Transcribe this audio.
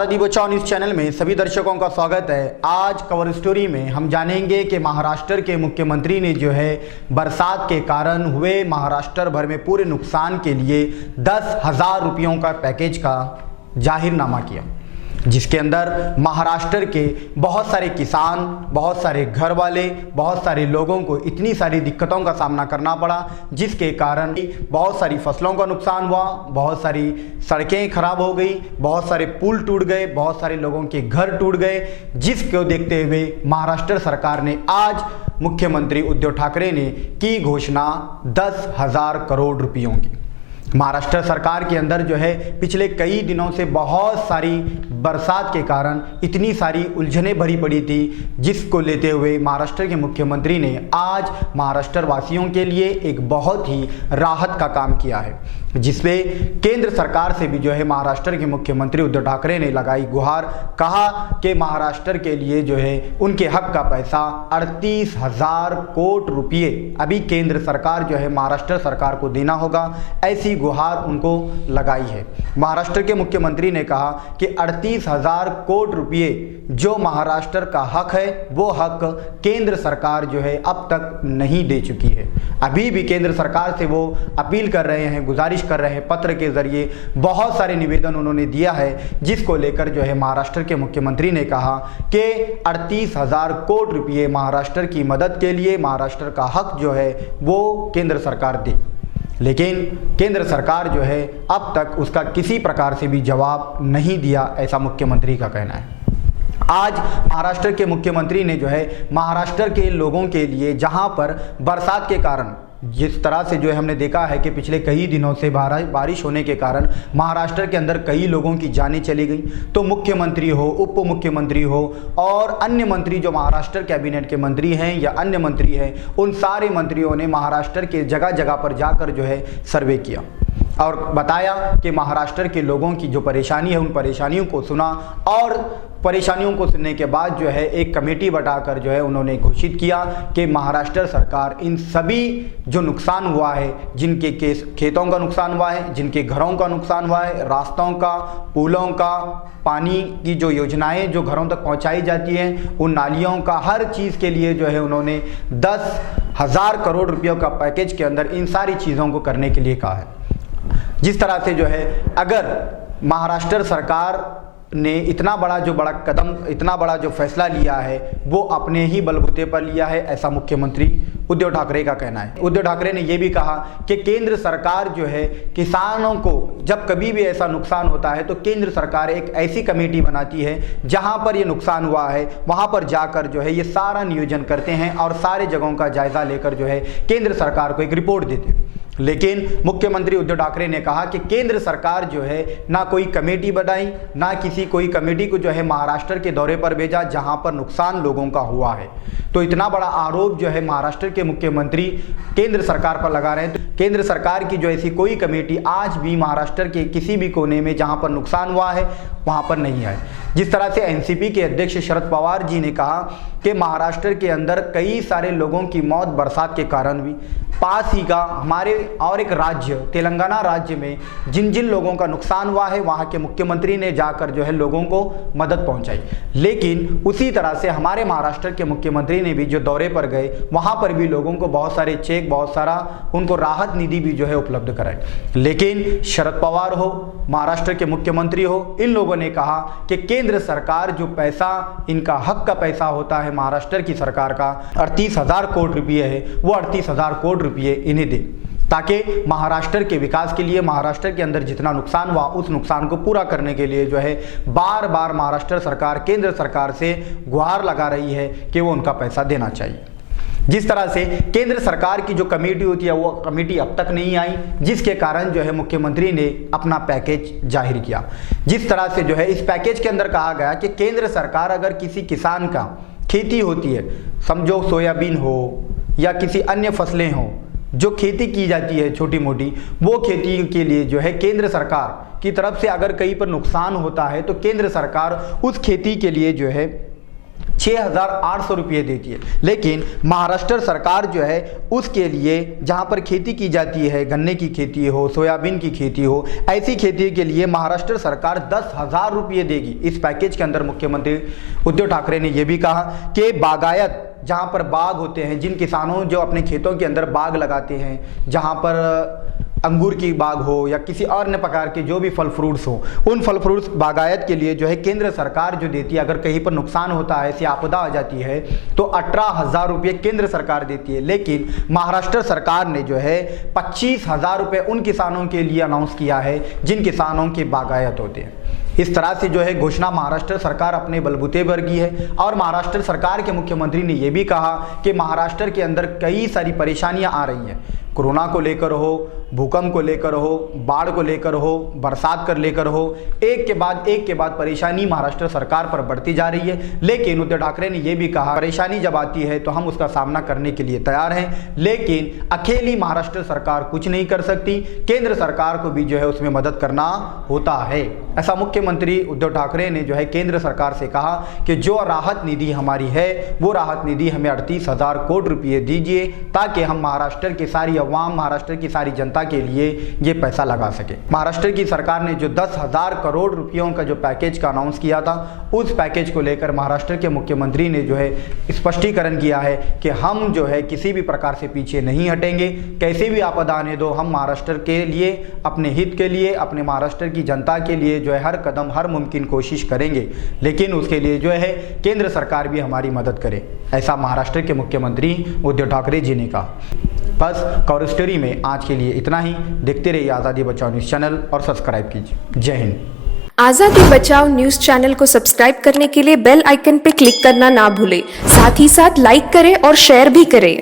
आज़ादी बचाओ news channel में सभी दर्शकों का स्वागत है। आज कवर स्टोरी में हम जानेंगे कि महाराष्ट्र के मुख्यमंत्री ने जो है बरसात के कारण हुए महाराष्ट्र भर में पूरे नुकसान के लिए 10,000 रुपयों का पैकेज का जाहिरनामा किया, जिसके अंदर महाराष्ट्र के बहुत सारे किसान, बहुत सारे घर वाले, बहुत सारे लोगों को इतनी सारी दिक्कतों का सामना करना पड़ा, जिसके कारण बहुत सारी फसलों का नुकसान हुआ, बहुत सारी सड़कें खराब हो गई, बहुत सारे पुल टूट गए, बहुत सारे लोगों के घर टूट गए। जिसको देखते हुए महाराष्ट्र सरकार ने आज मुख्यमंत्री उद्धव ठाकरे ने की घोषणा 10,000 करोड़ रुपयों की। महाराष्ट्र सरकार के अंदर जो है पिछले कई दिनों से बहुत सारी बरसात के कारण इतनी सारी उलझनें भरी पड़ी थी, जिसको लेते हुए महाराष्ट्र के मुख्यमंत्री ने आज महाराष्ट्र वासियों के लिए एक बहुत ही राहत का काम किया है, जिसमें केंद्र सरकार से भी जो है महाराष्ट्र के मुख्यमंत्री उद्धव ठाकरे ने लगाई गुहार, कहा कि महाराष्ट्र के लिए जो है उनके हक का पैसा 38,000 करोड़ रुपये अभी केंद्र सरकार जो है महाराष्ट्र सरकार को देना होगा, ऐसी गुहार उनको लगाई है। महाराष्ट्र के मुख्यमंत्री ने कहा कि 38,000 करोड़ रुपये जो महाराष्ट्र का हक है, वो हक केंद्र सरकार जो है अब तक नहीं दे चुकी है। अभी भी केंद्र सरकार से वो अपील कर रहे हैं, गुजारिश कर रहे हैं, पत्र के जरिए बहुत सारे निवेदन उन्होंने दिया है, जिसको लेकर जो है महाराष्ट्र के मुख्यमंत्री ने कहा कि 38,000 करोड़ रुपये महाराष्ट्र की मदद के लिए महाराष्ट्र का हक जो है वो केंद्र सरकार दे। लेकिन केंद्र सरकार जो है अब तक उसका किसी प्रकार से भी जवाब नहीं दिया, ऐसा मुख्यमंत्री का कहना है। आज महाराष्ट्र के मुख्यमंत्री ने जो है महाराष्ट्र के लोगों के लिए, जहां पर बरसात के कारण जिस तरह से जो है हमने देखा है कि पिछले कई दिनों से बारिश होने के कारण महाराष्ट्र के अंदर कई लोगों की जानें चली गई, तो मुख्यमंत्री हो, उप मुख्यमंत्री हो और अन्य मंत्री जो महाराष्ट्र कैबिनेट के मंत्री हैं या अन्य मंत्री हैं, उन सारे मंत्रियों ने महाराष्ट्र के जगह जगह पर जाकर जो है सर्वे किया और बताया कि महाराष्ट्र के लोगों की जो परेशानी है उन परेशानियों को सुना, और परेशानियों को सुनने के बाद जो है एक कमेटी बनाकर जो है उन्होंने घोषित किया कि महाराष्ट्र सरकार इन सभी जो नुकसान हुआ है, जिनके खेतों का नुकसान हुआ है, जिनके घरों का नुकसान हुआ है, रास्तों का, पुलों का, पानी की जो योजनाएं जो घरों तक पहुंचाई जाती हैं, उन नालियों का, हर चीज़ के लिए जो है उन्होंने 10,000 करोड़ रुपयों का पैकेज के अंदर इन सारी चीज़ों को करने के लिए कहा है। जिस तरह से जो है अगर महाराष्ट्र सरकार ने इतना बड़ा कदम, इतना बड़ा जो फैसला लिया है वो अपने ही बलबूते पर लिया है, ऐसा मुख्यमंत्री उद्धव ठाकरे का कहना है। उद्धव ठाकरे ने यह भी कहा कि केंद्र सरकार जो है किसानों को जब कभी भी ऐसा नुकसान होता है तो केंद्र सरकार एक ऐसी कमेटी बनाती है जहां पर ये नुकसान हुआ है वहां पर जाकर जो है ये सारा नियोजन करते हैं और सारे जगहों का जायजा लेकर जो है केंद्र सरकार को एक रिपोर्ट देते हैं। लेकिन मुख्यमंत्री उद्धव ठाकरे ने कहा कि केंद्र सरकार जो है ना कोई कमेटी बनाई, ना कोई कमेटी को जो है महाराष्ट्र के दौरे पर भेजा जहां पर नुकसान लोगों का हुआ है। तो इतना बड़ा आरोप जो है महाराष्ट्र के मुख्यमंत्री केंद्र सरकार पर लगा रहे हैं। तो केंद्र सरकार की जो ऐसी कोई कमेटी आज भी महाराष्ट्र के किसी भी कोने में जहां पर नुकसान हुआ है वहां पर नहीं है। जिस तरह से एनसीपी के अध्यक्ष शरद पवार जी ने कहा कि महाराष्ट्र के अंदर कई सारे लोगों की मौत बरसात के कारण हुई, पास ही का हमारे और एक राज्य तेलंगाना राज्य में जिन जिन लोगों का नुकसान हुआ है वहां के मुख्यमंत्री ने जाकर जो है लोगों को मदद पहुंचाई। लेकिन उसी तरह से हमारे महाराष्ट्र के मुख्यमंत्री ने भी जो दौरे पर गए वहां पर भी लोगों को बहुत सारे चेक, बहुत सारा उनको राहत निधि भी जो है उपलब्ध कराई। लेकिन शरद पवार हो, महाराष्ट्र के मुख्यमंत्री हो, इन लोगों ने कहा कि केंद्र सरकार जो पैसा, इनका हक का पैसा होता है महाराष्ट्र की सरकार का 38,000 करोड़ रुपये है, वो 38,000 करोड़ रुपये इन्हें दे, ताकि महाराष्ट्र के विकास के लिए, महाराष्ट्र के अंदर जितना नुकसान हुआ उस नुकसान को पूरा करने के लिए जो है बार बार महाराष्ट्र सरकार केंद्र सरकार से गुहार लगा रही है कि वो उनका पैसा देना चाहिए। जिस तरह से केंद्र सरकार की जो कमेटी होती है वो कमेटी अब तक नहीं आई, जिसके कारण जो है मुख्यमंत्री ने अपना पैकेज जाहिर किया। जिस तरह से जो है इस पैकेज के अंदर कहा गया कि केंद्र सरकार अगर किसी किसान का खेती होती है, समझो सोयाबीन हो या किसी अन्य फसलें हो जो खेती की जाती है छोटी मोटी, वो खेती के लिए जो है केंद्र सरकार की तरफ से अगर कहीं पर नुकसान होता है तो केंद्र सरकार उस खेती के लिए जो है 6,800 रुपये देती है। लेकिन महाराष्ट्र सरकार जो है उसके लिए जहां पर खेती की जाती है, गन्ने की खेती हो, सोयाबीन की खेती हो, ऐसी खेती के लिए महाराष्ट्र सरकार 10,000 रुपये देगी। इस पैकेज के अंदर मुख्यमंत्री उद्धव ठाकरे ने यह भी कहा कि बागायत जहां पर बाग होते हैं, जिन किसानों जो अपने खेतों के अंदर बाग लगाते हैं, जहां पर अंगूर की बाग हो या किसी अन्य प्रकार के जो भी फल फ्रूट्स हो, उन फल फ्रूट्स बागायत के लिए जो है केंद्र सरकार जो देती है। अगर कहीं पर नुकसान होता है, ऐसी आपदा आ जाती है, तो 18,000 रुपये केंद्र सरकार देती है। लेकिन महाराष्ट्र सरकार ने जो है 25,000 रुपये उन किसानों के लिए अनाउंस किया है जिन किसानों के बागायत होते हैं। इस तरह से जो है घोषणा महाराष्ट्र सरकार अपने बलबूते पर की है। और महाराष्ट्र सरकार के मुख्यमंत्री ने यह भी कहा कि महाराष्ट्र के अंदर कई सारी परेशानियां आ रही हैं, कोरोना को लेकर हो, भूकंप को लेकर हो, बाढ़ को लेकर हो, बरसात कर लेकर हो, एक के बाद परेशानी महाराष्ट्र सरकार पर बढ़ती जा रही है। लेकिन उद्धव ठाकरे ने यह भी कहा परेशानी जब आती है तो हम उसका सामना करने के लिए तैयार हैं, लेकिन अकेली महाराष्ट्र सरकार कुछ नहीं कर सकती, केंद्र सरकार को भी जो है उसमें मदद करना होता है। ऐसा मुख्यमंत्री उद्धव ठाकरे ने जो है केंद्र सरकार से कहा कि जो राहत निधि हमारी है वो राहत निधि हमें 38,000 करोड़ रुपये दीजिए, ताकि हम महाराष्ट्र की सारी अवाम, महाराष्ट्र की सारी जनता के लिए ये पैसा लगा सके। महाराष्ट्र की सरकार ने जो 10,000 करोड़ रुपयों का जो पैकेज का अनाउंस किया था, उस पैकेज को लेकर महाराष्ट्र के मुख्यमंत्री ने जो है स्पष्टीकरण किया है कि हम जो है किसी भी प्रकार से पीछे नहीं हटेंगे, कैसे भी आपदा आने दो, हम महाराष्ट्र के लिए, अपने हित के लिए, अपने महाराष्ट्र की जनता के लिए जो है हर कदम, हर मुमकिन कोशिश करेंगे, लेकिन उसके लिए जो है केंद्र सरकार भी हमारी मदद करे। ऐसा महाराष्ट्र के मुख्यमंत्री उद्धव ठाकरे जी ने कहा। बस कवर स्टोरी में आज के लिए इतना ही। देखते रहिए आज़ादी बचाओ न्यूज़ चैनल और सब्सक्राइब कीजिए। जय हिंद। आज़ादी बचाओ न्यूज़ चैनल को सब्सक्राइब करने के लिए बेल आइकन पर क्लिक करना ना भूलें। साथ ही साथ लाइक करें और शेयर भी करें।